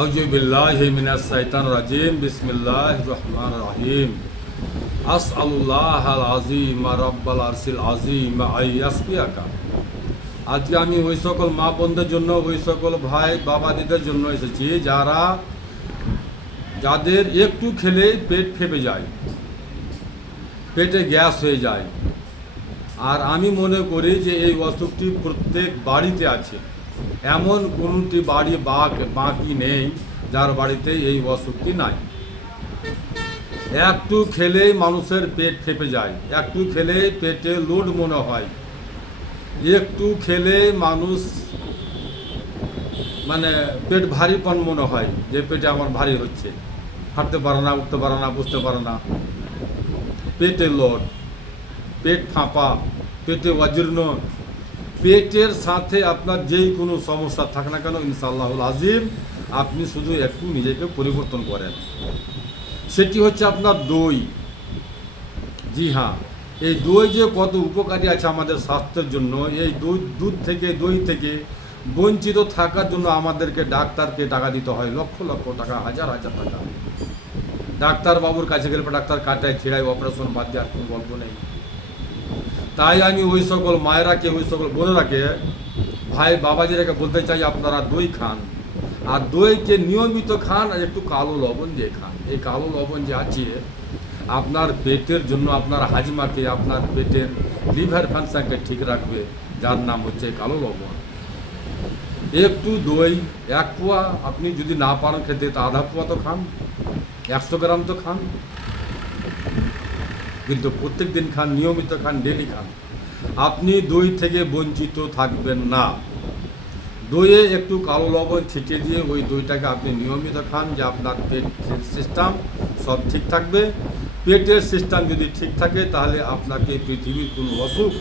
আউযু বিল্লাহি মিনাশ শাইতানির রাজিম বিসমিল্লাহির রহমানির রহিম আসআলুল্লাহাল আযীম রাব্বাল আরশিল আযীম আইয়াসবিয়াকা। আজকে আমি ওই সকল মা বোনদের জন্য, ওই সকল ভাই বাবাদিদের জন্য এসেছি যাদের একটু খেলেই পেট ফেপে যায়, পেটে গ্যাস হয়ে যায়। আর আমি মনে করি যে এই অসুখটি প্রত্যেক বাড়িতে আছে। এমন কোনোটি বাড়ি বাকি নেই যার বাড়িতে এই অসুখটি নাই। একটু খেলেই মানুষের পেট ফেপে যায়, একটু খেলেই পেটে লোড মনে হয়, একটু খেলেই মানুষ পেট ভারীপন মনে হয়, যে পেটে আমার ভারী হচ্ছে, হাঁটতে পারে না, উঠতে পারে না, বুঝতে পারে না, পেটে লোড, পেট ফাঁপা, পেটে অজীর্ণ। পেটের সাথে আপনার যেই কোনো সমস্যা থাকে না কেন, ইনশাআল্লাহুল আযীম আপনি শুধু একটু নিজেকে পরিবর্তন করেন। সেটি হচ্ছে আপনার দই। জি হ্যাঁ, এই দই যে কত উপকারী আছে আমাদের স্বাস্থ্যের জন্য। এই দই থেকে বঞ্চিত থাকার জন্য আমাদেরকে ডাক্তারকে টাকা দিতে হয়, লক্ষ লক্ষ টাকা, হাজার হাজার টাকা। ডাক্তারবাবুর কাছে গেলে ডাক্তার কাটায় ছেড়ায়, অপারেশন বাদ দেওয়ার কোনো গল্প নেই। তাই আমি ওই সকল মায়েরাকে, ওই সকল বোনেরাকে, ভাই বাবাজিরাকে বলতে চাই, আপনারা দই খান, আর দইকে নিয়মিত খান, আর একটু কালো লবণ দিয়ে খান। এই কালো লবণ যে আছে আপনার পেটের জন্য, আপনার হাজমাকে, আপনার পেটের লিভার ফাংশনকে ঠিক রাখবে, যার নাম হচ্ছে কালো লবণ। একটু দই, 1 পোয়া, আপনি যদি না পারেন খেতে তা আধা পোয়া তো খান, 100 গ্রাম তো খান, কিন্তু প্রত্যেক দিন খান, নিয়মিত খান, ডেলি খান। আপনি দই থেকে বঞ্চিত থাকবেন না। দইয়ে একটু কালো লবণ ছিটিয়ে দিয়ে ওই দইটাকে আপনি নিয়মিত খান, যে আপনার পেট সিস্টেম সব ঠিক থাকবে। পেটের সিস্টেম যদি ঠিক থাকে তাহলে আপনাকে পৃথিবীর কোনো অসুখ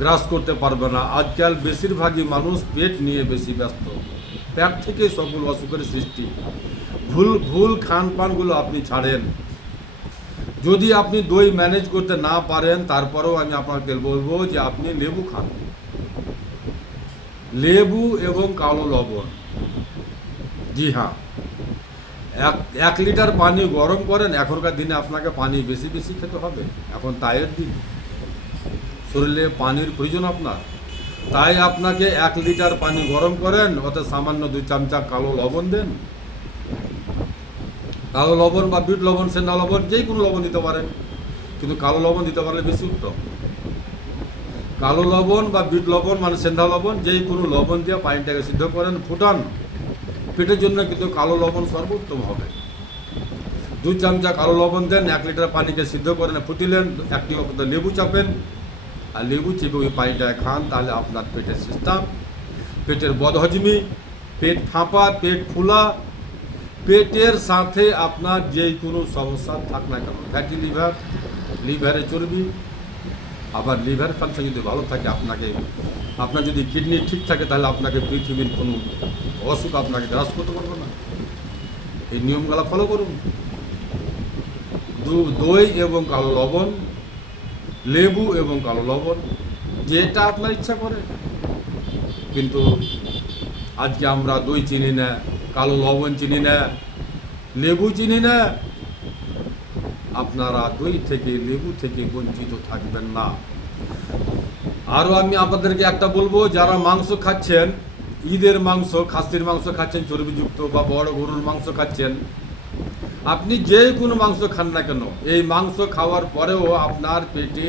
গ্রাস করতে পারবে না। আজকাল বেশিরভাগই মানুষ পেট নিয়ে বেশি ব্যস্ত, পেট থেকে সকল অসুখের সৃষ্টি। ভুল খান পানগুলো আপনি ছাড়েন। যদি আপনি দই ম্যানেজ করতে না পারেন, তারপরেও আমি আপনাকে বলবো যে আপনি লেবু খান, লেবু এবং কালো লবণ। জি হ্যাঁ, 1 লিটার পানি গরম করেন। এখনকার দিনে আপনাকে পানি বেশি বেশি খেতে হবে, এখন তাইয়ের দিন, শরীরে পানির প্রয়োজন আপনার। তাই আপনাকে 1 লিটার পানি গরম করেন, ওতে সামান্য 2 চামচা কালো লবণ দেন। কালো লবণ বা বিট লবণ, সেন্দা লবণ, যেই কোনো লবণ দিতে পারেন, কিন্তু কালো লবণ দিতে পারলে বেশি উত্তম। কালো লবণ বা বিট লবণ সেন্দা লবণ, যেই কোনো লবণ দিয়ে পানিটাকে সিদ্ধ করেন, ফুটান। পেটের জন্য কিন্তু কালো লবণ সর্বোত্তম হবে। 2 চামচা কালো লবণ দেন, 1 লিটার পানিকে সিদ্ধ করেন, ফুটিলেন, একটি লেবু চাপেন, আর লেবু চেপে ওই পানিটায় খান। তাহলে আপনার পেটের সিস্টেম, পেটের বদহজমি, পেট ফাঁপা, পেট ফুলা, পেটের সাথে আপনার যেই কোনো সমস্যা থাক না কেন, ফ্যাটি লিভার, লিভারে চর্বি, আবার লিভার ফাংশন যদি ভালো থাকে, আপনার যদি কিডনি ঠিক থাকে, তাহলে আপনাকে পৃথিবীর কোনো অসুখ আপনাকে গ্রাস করতে পারবে না। এই নিয়মগুলো ফলো করুন। দই এবং কালো লবণ, লেবু এবং কালো লবণ, যেটা আপনার ইচ্ছা করে। কিন্তু আজকে আমরা দই চিনি না, কালো লবণ চিনি না, লেবু চিনি না। আপনারা দই থেকে, লেবু থেকে বঞ্চিত থাকবেন না। আরও আমি আপনাদেরকে একটা বলবো, যারা মাংস খাচ্ছেন, ঈদের মাংস, খাসির মাংস খাচ্ছেন চর্বিযুক্ত, বা বড় গরুর মাংস খাচ্ছেন, আপনি যে কোনো মাংস খান না কেন, এই মাংস খাওয়ার পরেও আপনার পেটে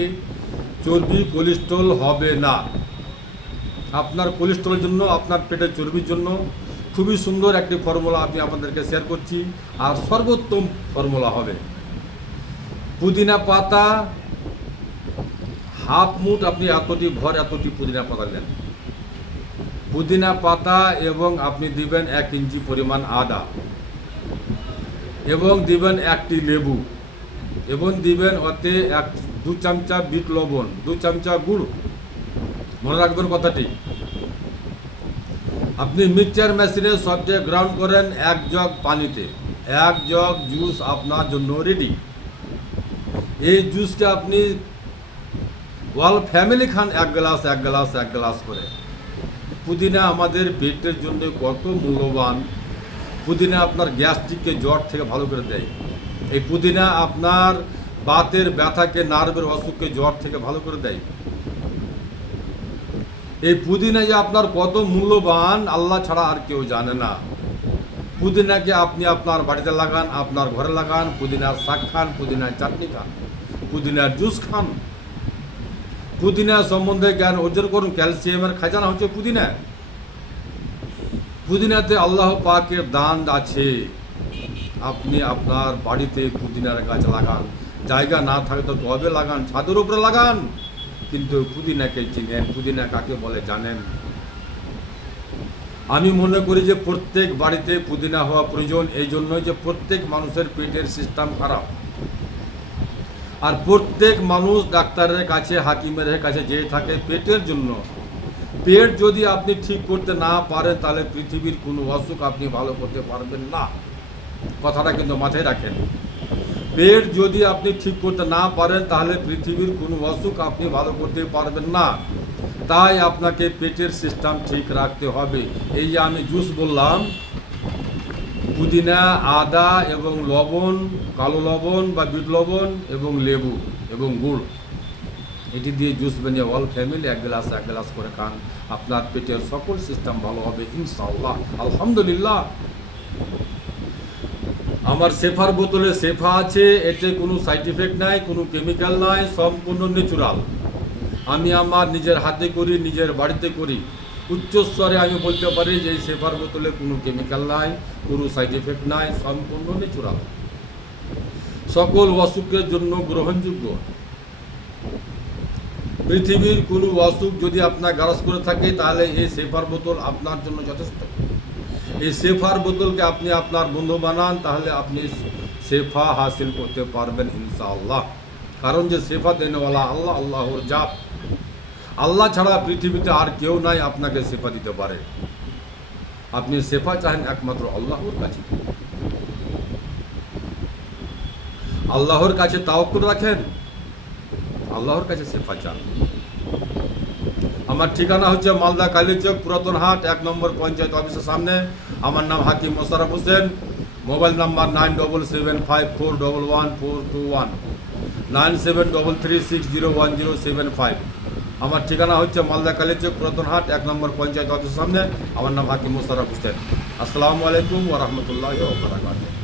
চর্বি, কোলেস্ট্রল হবে না। আপনার কোলেস্ট্রলের জন্য, আপনার পেটের চর্বির জন্য খুবই সুন্দর একটি ফর্মুলা আমি আপনাদেরকে শেয়ার করছি, আর সর্বোত্তম ফর্মুলা হবে। পুদিনা পাতা হাফ মুঠ, আপনি এতটি পুদিনা পাতা নেন, পুদিনা পাতা, এবং আপনি দিবেন 1 ইঞ্চি পরিমাণ আদা, এবং দিবেন 1টি লেবু, এবং দিবেন ওতে 2 চামচা বিট লবণ, 2 চামচা গুড়। মনে রাখবেন কথাটি। আপনি মিক্সচার মেশিনে সবচেয়ে গ্রাউন্ড করেন 1 জগ পানিতে, 1 জগ জুস আপনার জন্য রেডি। এই জুসটা আপনি ওয়াল ফ্যামিলি খান, 1 গ্লাস করে। পুদিনা আমাদের পেটের জন্য কত মূল্যবান, পুদিনা আপনার গ্যাস্ট্রিককে জ্বর থেকে ভালো করে দেয়। এই পুদিনা আপনার বাতের ব্যথাকে, নার্ভের অসুখকে জ্বর থেকে ভালো করে দেয়। এই পুদিনা যে আপনার কত মূল্যবান আল্লাহ ছাড়া আর কেউ জানে না। পুদিনাকে আপনি আপনার বাড়িতে লাগান, আপনার ঘরে লাগান, পুদিনার শাক খান, পুদিনার চাটনি খান, পুদিনার জুস খান। পুদিনা সম্বন্ধে জ্ঞান অর্জন করুন। ক্যালসিয়ামের খাজানা হচ্ছে পুদিনা। পুদিনাতে আল্লাহ পাকের দান আছে। আপনি আপনার বাড়িতে পুদিনার গাছ লাগান, জায়গা না থাকে তো টবে লাগান, ছাদের উপরে লাগান, কিন্তু পুদিনাকে চিনেন, পুদিনা কাকে বলে জানেন। আমি মনে করি যে প্রত্যেক বাড়িতে পুদিনা হওয়া প্রয়োজন, এই জন্যই যে প্রত্যেক মানুষের পেটের সিস্টেম খারাপ, আর প্রত্যেক মানুষ ডাক্তারের কাছে, হাকিমের কাছে যেয়ে থাকে পেটের জন্য। পেট যদি আপনি ঠিক করতে না পারেন তাহলে পৃথিবীর কোনো অসুখ আপনি ভালো করতে পারবেন না। কথাটা কিন্তু মাথায় রাখেন। পেট যদি আপনি ঠিক করতে না পারেন তাহলে পৃথিবীর কোনো অসুখ আপনি ভালো করতে পারবেন না। তাই আপনাকে পেটের সিস্টেম ঠিক রাখতে হবে। এই যে আমি জুস বললাম, পুদিনা, আদা এবং লবণ, কালো লবণ বা বিট লবণ এবং লেবু এবং গুড়, এটি দিয়ে জুস বানিয়ে অল ফ্যামিলি এক গ্লাস করে খান। আপনার পেটের সকল সিস্টেম ভালো হবে ইনশাআল্লাহ। আলহামদুলিল্লাহ। আমার শেফার বোতলে শেফা আছে, এতে কোনো সাইড এফেক্ট নাই, কোনো কেমিক্যাল নাই, সম্পূর্ণ ন্যাচুরাল। আমি আমার নিজের হাতে করি, নিজের বাড়িতে করি। উচ্চস্তরে আমি বলতে পারি যে এই শেফার বোতলে কোনো কেমিক্যাল নাই, কোনো সাইড এফেক্ট নাই, সম্পূর্ণ ন্যাচুরাল, সকল অসুখের জন্য গ্রহণযোগ্য। পৃথিবীর কোনো অসুখ যদি আপনার গ্রাস করে থাকে তাহলে এই শেফার বোতল আপনার জন্য যথেষ্ট। এই শেফার বোতলকে আপনি আপনার বন্ধু বানান, তাহলে আপনি শেফা হাসিল করতে পারবেন ইনশাআল্লাহ। কারণ যে শেফা দেনেওয়ালা আল্লাহ, আল্লাহর জাত। আল্লাহ ছাড়া পৃথিবীতে আর কেউ নাই আপনাকে শেফা দিতে পারে। আপনি শেফা চাহেন একমাত্র আল্লাহর কাছে। আল্লাহর কাছে তাওয়াক্কুল রাখেন, আল্লাহর কাছে শেফা চান। আমার ঠিকানা হচ্ছে মালদা কালীচক পুরাতন হাট 1 নম্বর পঞ্চায়েত অফিসের সামনে। আমার নাম হাকিম মোশাররফ হোসেন। Mobile number 9775411421, 9733601075। আমার ঠিকানা হচ্ছে মালদা কালীচক পুরাতন হাট 1 নম্বর পঞ্চায়েত অফিসের সামনে। আমার নাম হাকিম মোশাররফ হোসেন। আসসালামু আলাইকুম ওয়া রাহমাতুল্লাহি ওয়া বারাকাতুহু।